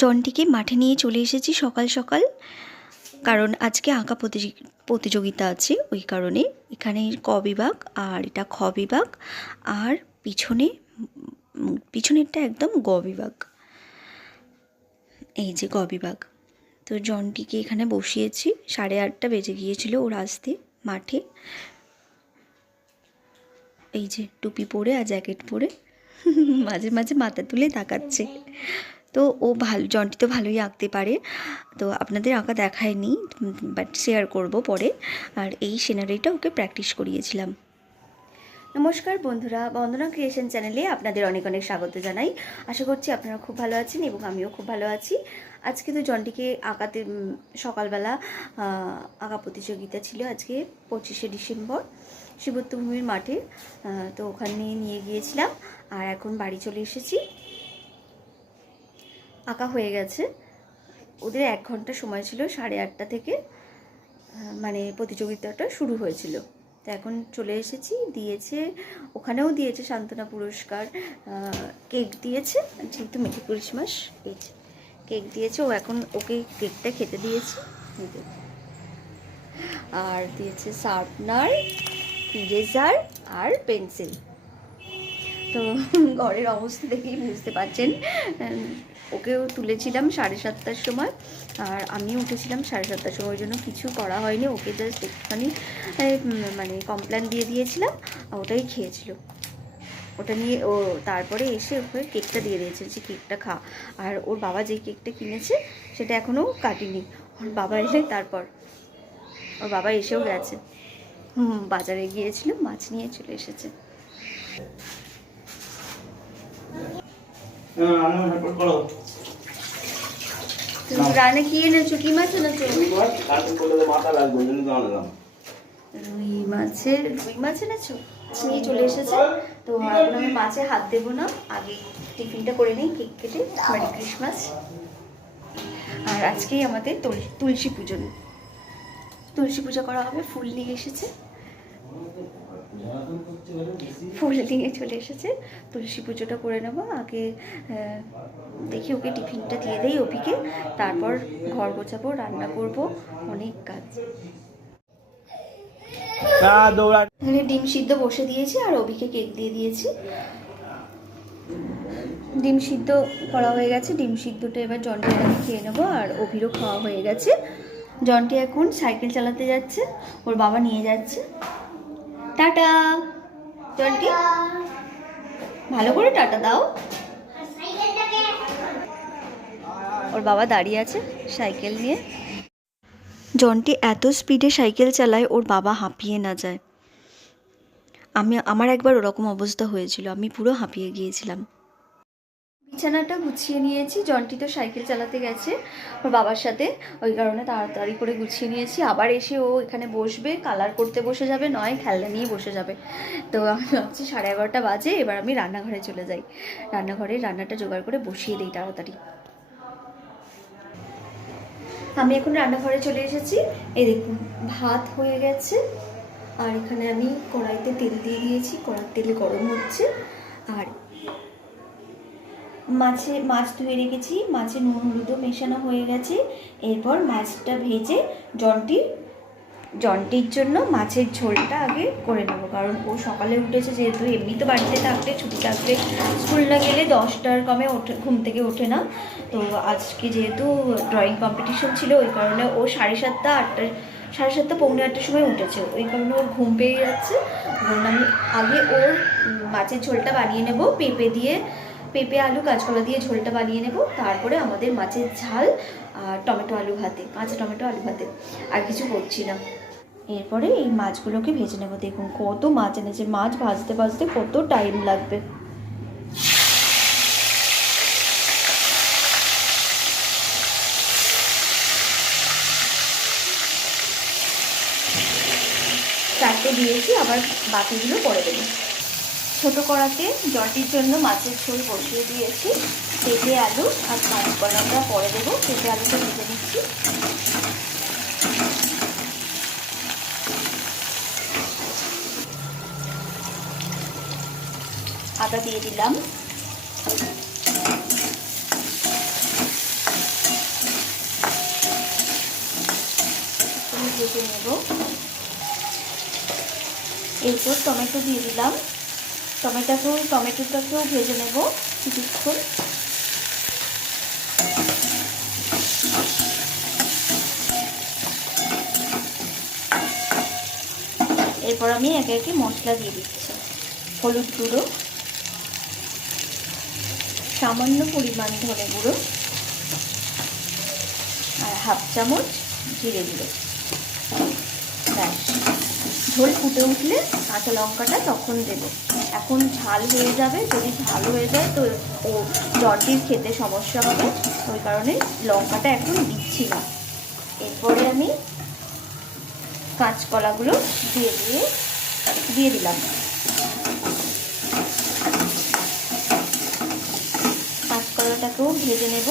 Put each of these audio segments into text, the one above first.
জনটিকে মাঠে নিয়ে চলে এসেছি সকাল সকাল, কারণ আজকে আঁকা প্রতিযোগিতা আছে। ওই কারণে এখানে ক বিভাগ আর এটা খ বিভাগ, আর পিছনেরটা একদম গ বিভাগ। এই যে গ বিভাগ। তো জনটিকে এখানে বসিয়েছি। 8:30 বেজে গিয়েছিল ওর আসতে মাঠে। এই যে টুপি পরে আর জ্যাকেট পরে মাঝে মাঝে মাথা তুলে তাকাচ্ছে। তো ও জনটি তো ভালোই আঁকতে পারে, তো আপনাদের আঁকা দেখায়নি, বাট শেয়ার করব পরে। আর এই সিনারিটা ওকে প্র্যাকটিস করিয়েছিলাম। নমস্কার বন্ধুরা, বন্দনা ক্রিয়েশন চ্যানেলে আপনাদের অনেক অনেক স্বাগত জানাই। আশা করছি আপনারা খুব ভালো আছেন এবং আমিও খুব ভালো আছি। আজকে তো জনটিকে আঁকাতে সকালবেলা আঁকা প্রতিযোগিতা ছিল আজকে 25শে ডিসেম্বর শিবত্বভূমির মাঠে। তো ওখানে নিয়ে গিয়েছিলাম আর এখন বাড়ি চলে এসেছি। আঁকা হয়ে গেছে। ওদের 1 ঘন্টা সময় ছিল, 8:30 থেকে মানে প্রতিযোগিতাটা শুরু হয়েছিল। তো এখন চলে এসেছি। দিয়েছে, ওখানেও দিয়েছে সান্ত্বনা পুরস্কার, কেক দিয়েছে, যেহেতু মেরি ক্রিসমাস, এই কেক দিয়েছে। ও এখন ওকে কেকটা খেতে দিয়েছে। আর দিয়েছে শার্পনার, ইরেজার আর পেন্সিল। তো ঘরের অবস্থা দেখেই বুঝতে পারছেন। ওকেও তুলেছিলাম 7:30টার সময়, আর আমিও উঠেছিলাম 7:30টার সময়। ওই জন্য কিছু করা হয়নি। ওকে জাস্ট একটুখানি মানে কমপ্ল্যান দিয়ে দিয়েছিলাম, ওটাই খেয়েছিল। ওটা নিয়ে ও তারপরে এসে ওকে কেকটা দিয়ে দিয়েছে যে কেকটা খা। আর ওর বাবা যেই কেকটা কিনেছে সেটা এখনও কাটিনি। ওর বাবা এলে তারপর, ওর বাবা এসেও গেছে, বাজারে গিয়েছিল, মাছ নিয়ে চলে এসেছে। রান্না কি এনেছো? কি মাছ এনেছো? রুই মাছ এনেছো, নিয়ে চলে এসেছে। তো এখন আমি মাছে হাত দেবো না, আগে টিফিনটা করে নিই কেক কেটে। Merry Christmas. আর আজকেই আমাদের তুলসী পূজা করা হবে। ফুল নিয়ে এসেছে, ফুল নিয়ে চলে এসেছে। তুলসী পুজোটা করে নেবো আগে। দেখি ওকে টিফিনটা দিয়ে দেই অভিকে, তারপর ঘর গোছাবো, রান্না করব, অনেক কাজ। এখানে ডিম সিদ্ধ বসে দিয়েছি আর অভিকে কেক দিয়ে দিয়েছি। ডিম সিদ্ধ করা হয়ে গেছে। ডিম সিদ্ধটা এবার জনটি আমি খেয়ে নেবো, আর অভিরও খাওয়া হয়ে গেছে। জনটি এখন সাইকেল চালাতে যাচ্ছে, ওর বাবা নিয়ে যাচ্ছে। টাটা জনটি, ভালো করে টাটা দাও। ওর বাবা দাঁড়িয়ে আছে সাইকেল নিয়ে। জনটি এত স্পিডে সাইকেল চালায় ওর বাবা হাঁপিয়ে না যায়। আমার একবার ওরকম অবস্থা হয়েছিল, আমি পুরো হাঁপিয়ে গিয়েছিলাম। বিছানাটা গুছিয়ে নিয়েছি। জনটি তো সাইকেল চালাতে গেছে ওর বাবার সাথে, ওই কারণে তাড়াতাড়ি করে গুছিয়ে নিয়েছি। আবার এসে ও এখানে বসবে, কালার করতে বসে যাবে, নয় খেলনা নিয়ে বসে যাবে। তো আমি ভাবছি 11:30 বাজে, এবার আমি রান্নাঘরে চলে যাই। রান্নাঘরে রান্নাটা জোগাড় করে বসিয়ে দিই তাড়াতাড়ি। আমি এখন রান্নাঘরে চলে এসেছি। এই দেখুন ভাত হয়ে গেছে, আর এখানে আমি কড়াইতে তেল দিয়ে দিয়েছি, কড়ার তেল গরম হচ্ছে। আর মাছ ধুয়ে রেখেছি, মাছে নুন হলুদও মেশানো হয়ে গেছে। এরপর মাছটা ভেজে জন্টির জন্য মাছের ঝোলটা আগে করে নেবো, কারণ ও সকালে উঠেছে যেহেতু। এমনি তো বাড়িতে থাকলে, ছুটি থাকলে, স্কুল না গেলে 10টার কমে ঘুম থেকে ওঠে না। তো আজকে যেহেতু ড্রয়িং কম্পিটিশন ছিল, ওই কারণে ও 7:30 পৌনে 8টার সময় উঠেছে। ওই কারণে ওর ঘুম পেয়ে যাচ্ছে। কারণ আমি আগে ওর মাছের ঝোলটা বানিয়ে নেব, পেঁপে আলু কাঁচকলা দিয়ে ঝোলটা বানিয়ে নেব। তারপরে আমাদের মাছের ঝাল আর টমেটো আলু ভাতে, কাঁচা টমেটো আলু ভাতে, আর কিছু করছি না। এরপরে এই মাছগুলোকে ভেজে নেব। দেখুন কত মাছ এনেছে, মাছ ভাজতে ভাজতে কত টাইম লাগবে। চারটে দিয়েছি, আবার বাকিগুলো পরে দেবো। ছোটো কড়াতে জলটির জন্য মাছের ঝোল বসিয়ে দিয়েছি। পেঁপে আলু আর কাঁচকলাটা পরে দেবো। পেঁপে আলুটা ভেজে নিচ্ছি। আদা দিয়ে দিলাম, নেব। এরপর টমেটো দিয়ে দিলাম। টমেটোটাকেও ভেজে নেব কিছুক্ষণ। এরপর আমি একে একে মশলা দিয়ে দিচ্ছি। হলুদ গুঁড়ো, সামান্য পরিমাণ ধনে গুঁড়ো, আর 1/2 চামচ জিরে গুঁড়ো। ব্যাস, ঝোল ফুটে উঠলে কাঁচা লঙ্কাটা তখন দেব। এখন ঝাল হয়ে যাবে, যদি ঝাল হয়ে যায় তো ও জলটির খেতে সমস্যা হবে, ওই কারণে লঙ্কাটা এখন দিচ্ছি না। এরপরে আমি কাঁচকলাগুলো দিয়ে দিলাম। কাঁচকলাটাকেও ভেজে নেব,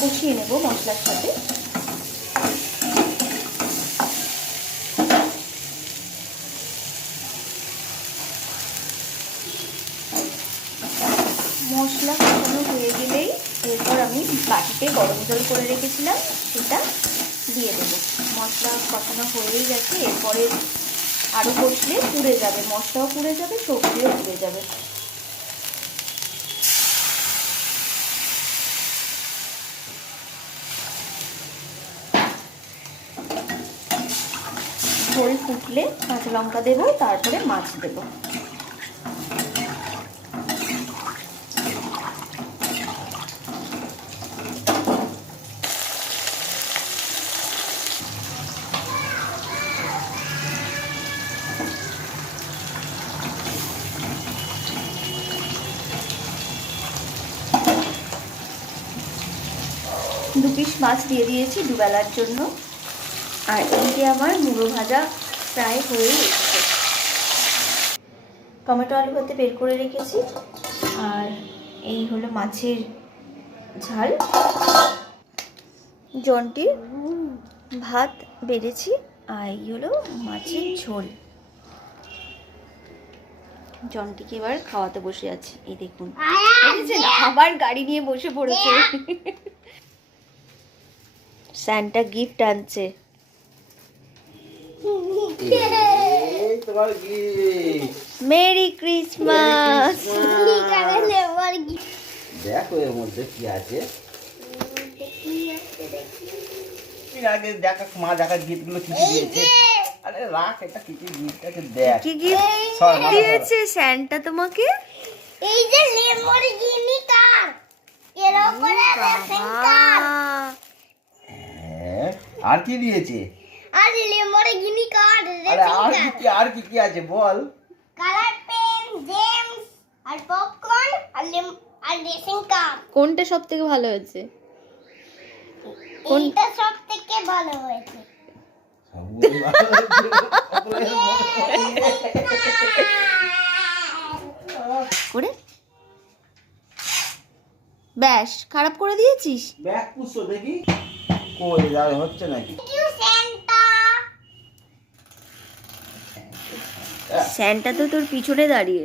কষিয়ে নেব মশলার সাথে। মশলা কষানো হয়ে গেলেই এরপর আমি বাটিতে গরম জল করে রেখেছিলাম সেটা দিয়ে দেবো। মশলা কষানো হয়েই গেছে, এরপরে আরও কষলে পুড়ে যাবে, মশলাও পুড়ে যাবে, সবজিও পুড়ে যাবে। ঝোল ফুটলে কাঁচা লঙ্কা দেবো, তারপরে মাছ দেবো। 2 পিস মাছ দিয়ে দিয়েছি দুবেলার জন্য। আর এদিকে আমার মুড়ো ভাজা প্রায় হয়ে এসেছে। টমেটো আলু ভাতে বের করে রেখেছি। আর এই হলো মাছের ঝাল, জন্টির ভাত বেড়েছি, আর এই হলো মাছের ঝোল। জন্টিকে এবার খাওয়াতে বসে আছি। এই দেখুন, আবার গাড়ি নিয়ে বসে পড়েছে। স্যান্টা গিফট আনছে। Merry Christmas. দেখো এর মধ্যে কি আছে। আগে দেখা মা দেখা গিফট গুলো কি দিয়েছে। আরে রাখ, এটা কি গিফটটাকে দেখ। কি গিফট দিয়েছে স্যান্টা তোমাকে? এই যে লেমবরগিনি কার, এর উপরে রেসিং কার। আর কি দিয়েছে? আর লেমবরগিনি কার, আর কি আছে বল? কালার পেন, জেমস, আর পপকর্ন, আর রেসিং কার। কোনটা সবথেকে ভালো হয়েছে? কোনটা সবথেকে ভালো হয়েছে? করে ব্যাস খারাপ করে দিয়েছিস। ব্যাগ পুষো দেখি কই যাবে, হচ্ছে নাকি? স্যান্টা তো তোর পিছনে দাঁড়িয়ে।